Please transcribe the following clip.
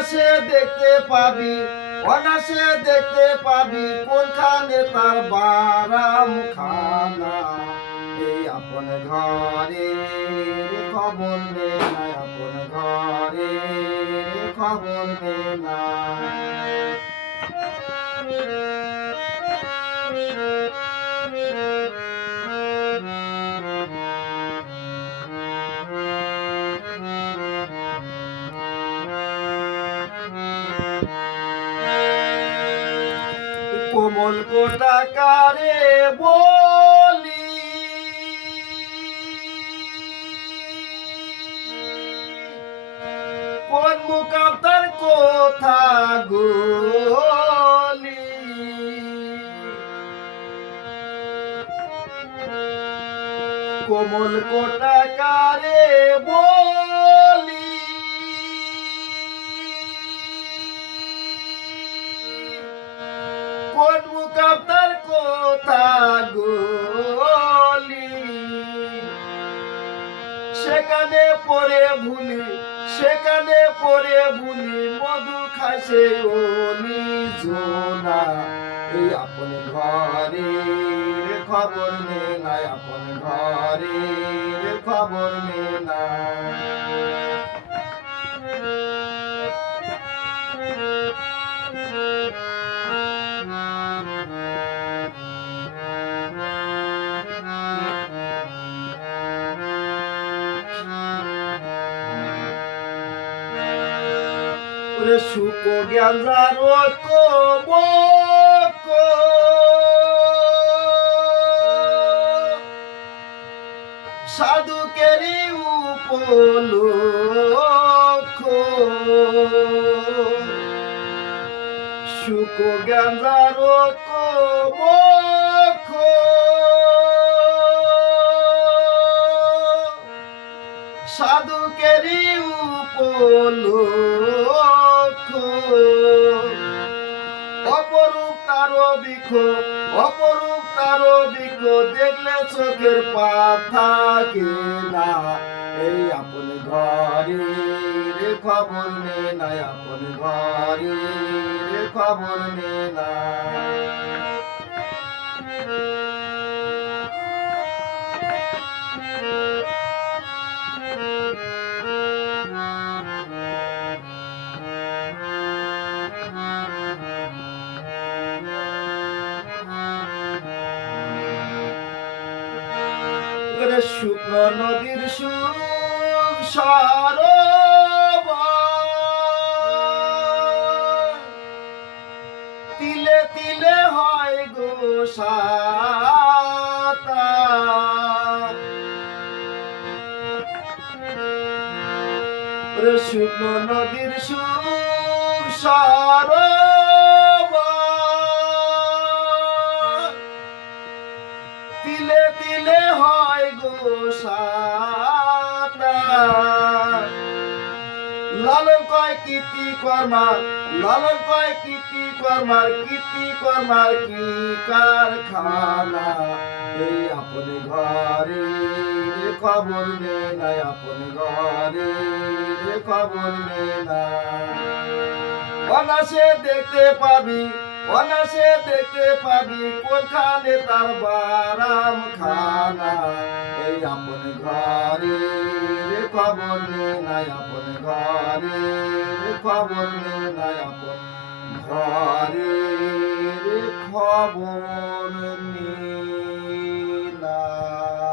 অনাসে দেখতে পাবি, অনাসে দেখতে পাবি কোনখানে তার বারাম খানা। এই আপন ঘরের খবর নে না, আপন ঘরের খবর নে না। কোমল কোটাকারে বলি, কোন মুকাম তার কথা গলি। কোমল কোটাকারে বলি, কোন মুকাম তার কথা গলি। সেখানে পড়ে ভুলি, সেখানে পড়ে ভুলি মধু খাইছে অলি জোনা। এই আপন ঘরের খবর নে না, আপন ঘরের খবর নে না। সুখ জ্ঞান যার সাধুকেরই উপলক্ষ। সুখ জ্ঞান যার সাধুকেরই উপলক্ষ। অপরূপ তারো বিক্ষ, অপরূপ তারো বিক্ষ দেখলে চোখের পাতা কে না। এই আপন ঘরের খবর নে না, আপন ঘরের খবর নে না। শুকনো নদীর সুখ সরোবর, তিলে তিলে হয় গো সাঁতার। শুকনো নদীর সুখ সরোবর, তিলে তিলে হয় গো সাঁতার। লালন কয় কীর্তি কর্মার, লালন কয় কীর্তি কর্মার, কীর্তি কর্মার কি কারখানা। এই আপন ঘরের খবর নে না, আপন ঘরের খবর নে না। অনাসে দেখতে পাবি, অনাসে দেখতে পাবি কোনখানে তার বারাম খানা। এই আপন ঘরের খবর নে না, আপন ঘরের খবর নে না, আপন ঘরের খবর।